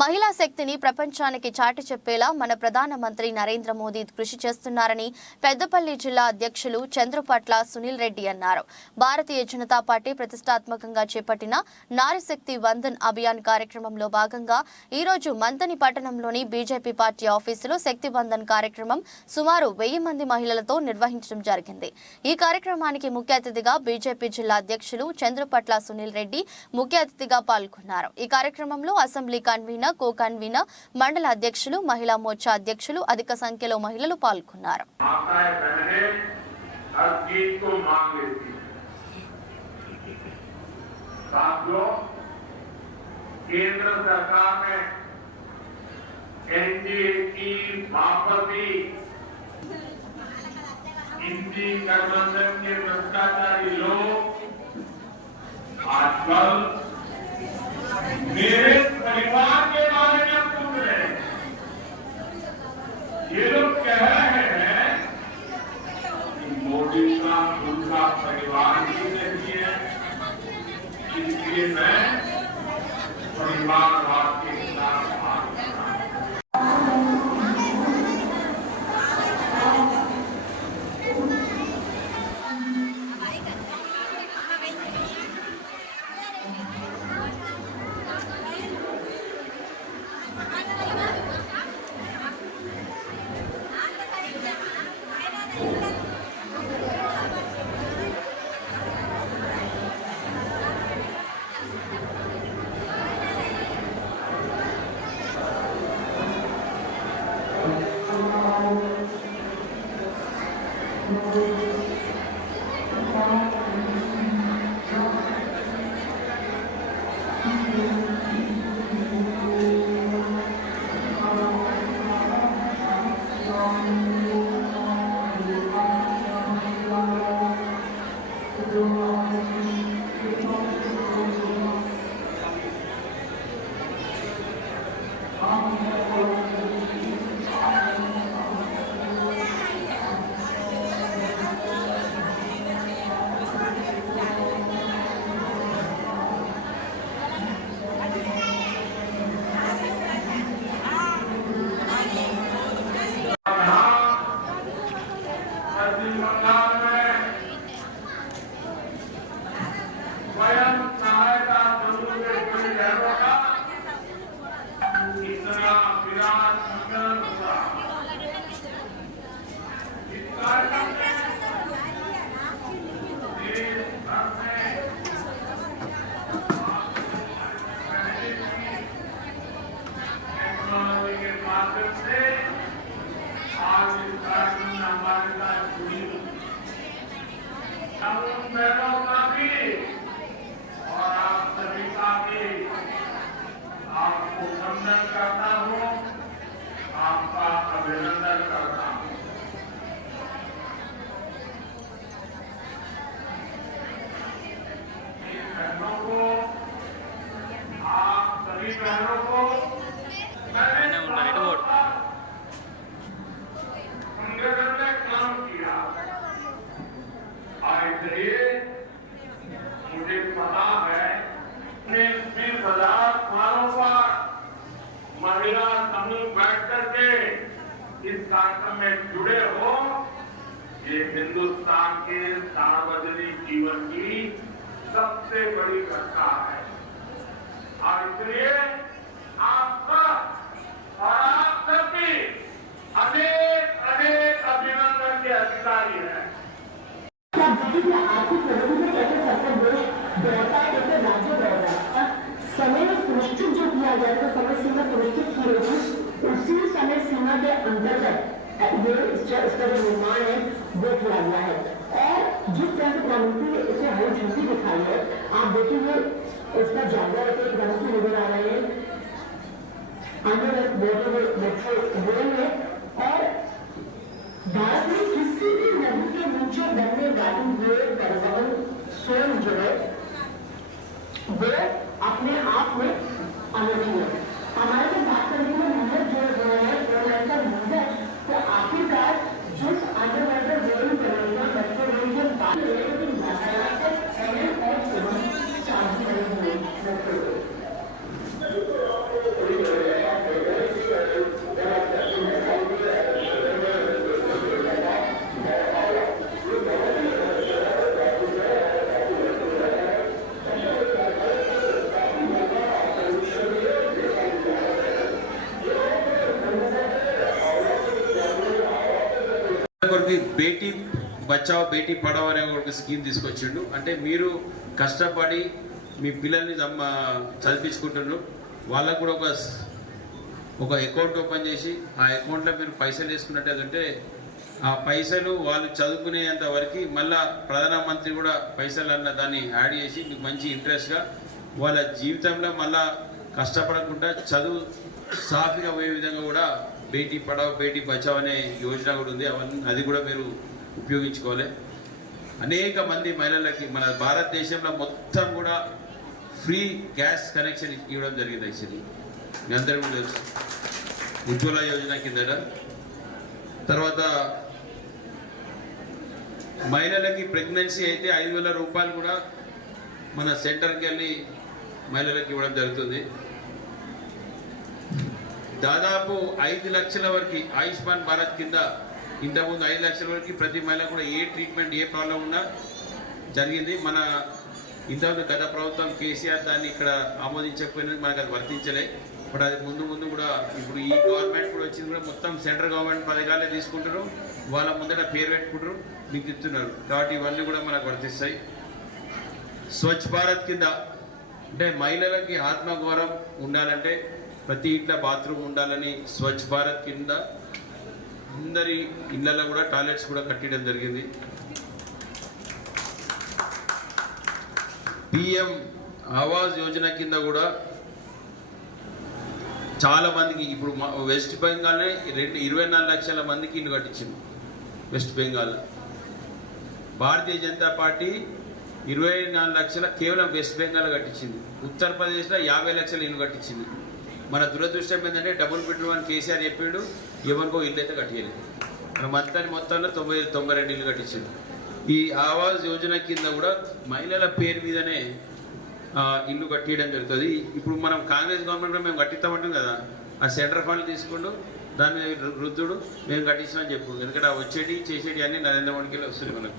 మహిళా శక్తిని ప్రపంచానికి చాటి చెప్పేలా మన ప్రధానమంత్రి నరేంద్ర మోదీ కృషి చేస్తున్నారని పెద్దపల్లి జిల్లా అధ్యక్షులు చంద్రపట్ల సునీల్ రెడ్డి అన్నారు. భారతీయ జనతా పార్టీ ప్రతిష్టాత్మకంగా చేపట్టిన నారీశక్తి వందన్ అభియాన్ కార్యక్రమంలో భాగంగా ఈ రోజు మంతని పట్టణంలోని బీజేపీ పార్టీ ఆఫీసులో శక్తి వందన్ కార్యక్రమం సుమారు 1000 మంది మహిళలతో నిర్వహించడం జరిగింది. ఈ కార్యక్రమానికి ముఖ్య అతిథిగా బీజేపీ జిల్లా అధ్యక్షులు చంద్రపట్ల సునీల్ రెడ్డి ముఖ్య అతిథిగా పాల్గొన్నారు. ఈ కార్యక్రమంలో అసెంబ్లీ కన్వీనర్, కో కన్వీనర్, మండల అధ్యక్షులు, మహిళా మోర్చా అధ్యక్షులు అధిక సంఖ్యలో మహిళలు పాల్గొన్నారు. केंद्र सरकार ने एनडीए की वापसी, हिंदी गठबंधन के भ्रष्टाचारी लोग आजकल मेरे परिवार के बारे में पूछ रहे हैं। ये लोग कह रहे हैं कि मोदी का उनका परिवार ही नहीं है, इसलिए मैं परिवारवाद के खिलाफ बात कर रहा हूं। मुझे पता है कि 20,000 स्थानों पर महिला समूह बैठ करके इस कार्यक्रम में जुड़े हो, ये हिंदुस्तान के सार्वजनिक जीवन की सबसे बड़ी घटना है। और इसलिए आप सब और आप सभी अनेक अनेक अभिनंदन के अधिकारी हैं। समय सुनिश्चित जो किया गया था, समय सीमा सुनिश्चित की होगी, उसी समय सीमा के अंतर्गत इसका जो निर्माण है वो किया गया है। और जिस तरह से प्रधानमंत्री ने इसे हरी झंडी दिखाई है, आप देखेंगे इसका ज्यादा प्रधानमंत्री नजर आ रहे हैं अंडर मेट्रो रेल में। और भारत में किसी भी नदी के नीचे बनने वाली ये परिवहन सोन जो है वो अपने आप में अनोखी है। हमारे को बात करने में मुहूर्त जो है तो आखिरकार जिस अंडर रेल परियोजना मेट्रो रेल के बात और కొరకు బేటీ బచావ్ బేటీ పడావ్ అనే ఒక స్కీమ్ తీసుకొచ్చిండు. అంటే మీరు కష్టపడి మీ పిల్లల్ని చదివించుకుంటున్నారు, వాళ్ళకు కూడా ఒక అకౌంట్ ఓపెన్ చేసి ఆ అకౌంట్లో మీరు పైసలు వేసుకున్నట్టయితే ఆ పైసలు వాళ్ళు చదువుకునేంత వరకు మళ్ళా ప్రధానమంత్రి కూడా పైసలు అన్న దాన్ని యాడ్ చేసి మీకు మంచి ఇంట్రెస్ట్గా వాళ్ళ జీవితంలో మళ్ళా కష్టపడకుండా చదువు సాఫీగా పోయే విధంగా కూడా బేటీ పడావ్ బేటీ బచావ్ అనే యోజన కూడా ఉంది. అది కూడా మీరు ఉపయోగించుకోవాలి. అనేక మంది మహిళలకి మన భారతదేశంలో మొత్తం కూడా ఫ్రీ గ్యాస్ కనెక్షన్ ఇవ్వడం జరిగింది. యాక్చువల్లీ మీ అందరూ కూడా తెలుసు, ఉజ్వల యోజన కింద. తర్వాత మహిళలకి ప్రెగ్నెన్సీ అయితే 5,000 రూపాయలు కూడా మన సెంటర్కి వెళ్ళి మహిళలకు ఇవ్వడం జరుగుతుంది. దాదాపు 5 లక్షల వరకు ఆయుష్మాన్ భారత్ కింద ఇంతకుముందు 5 లక్షల వరకు ప్రతి మహిళ కూడా ఏ ట్రీట్మెంట్ ఏ ప్రాబ్లం ఉన్నా జరిగింది. మన ఇంతకుముందు గత ప్రభుత్వం కేసీఆర్ దాన్ని ఇక్కడ ఆమోదించకపోయినది, మనకు అది వర్తించలే. బట్ అది ముందు కూడా ఇప్పుడు ఈ గవర్నమెంట్ కూడా వచ్చింది కూడా మొత్తం సెంట్రల్ గవర్నమెంట్ పథకాలే తీసుకుంటారు, వాళ్ళ ముందర పేరు పెట్టుకుంటారు, మీకు ఇస్తున్నారు. కాబట్టి ఇవన్నీ కూడా మనకు వర్తిస్తాయి. స్వచ్ఛ భారత్ కింద అంటే మహిళలకి ఆత్మగౌరవం ఉండాలంటే ప్రతి ఇంట్లో బాత్రూమ్ ఉండాలని స్వచ్ఛ భారత్ కింద అందరి ఇళ్లలో కూడా టాయిలెట్స్ కూడా కట్టడం జరిగింది. పిఎం ఆవాస్ యోజన కింద కూడా చాలా మందికి ఇప్పుడు వెస్ట్ బెంగాల్నే 24 లక్షల మందికి ఇల్లు కట్టించింది. వెస్ట్ బెంగాల్ భారతీయ జనతా పార్టీ 24 లక్షల కేవలం వెస్ట్ బెంగాల్ కట్టించింది. ఉత్తరప్రదేశ్లో 50 లక్షల ఇల్లు కట్టించింది. మన దురదృష్టం ఏంటంటే డబుల్ బెడ్రూమ్ అని కేసీఆర్ చెప్పిండు, ఎవరికో ఇల్లు అయితే కట్టియలేదు. మన మొత్తంలో 92 ఇల్లు కట్టించింది. ఈ ఆవాస్ యోజన కింద కూడా మహిళల పేరు మీదనే ఇల్లు కట్టియడం జరుగుతుంది. ఇప్పుడు మనం కాంగ్రెస్ గవర్నమెంట్ మేము కట్టిస్తామంటాం కదా, ఆ సెంటర్ ఫండ్ తీసుకుంటూ దాన్ని వృద్ధుడు మేము కట్టించామని చెప్పు. ఎందుకంటే ఆ వచ్చేటి చేసేటి అన్ని నరేంద్ర మోడీకి వస్తుంది మనకు.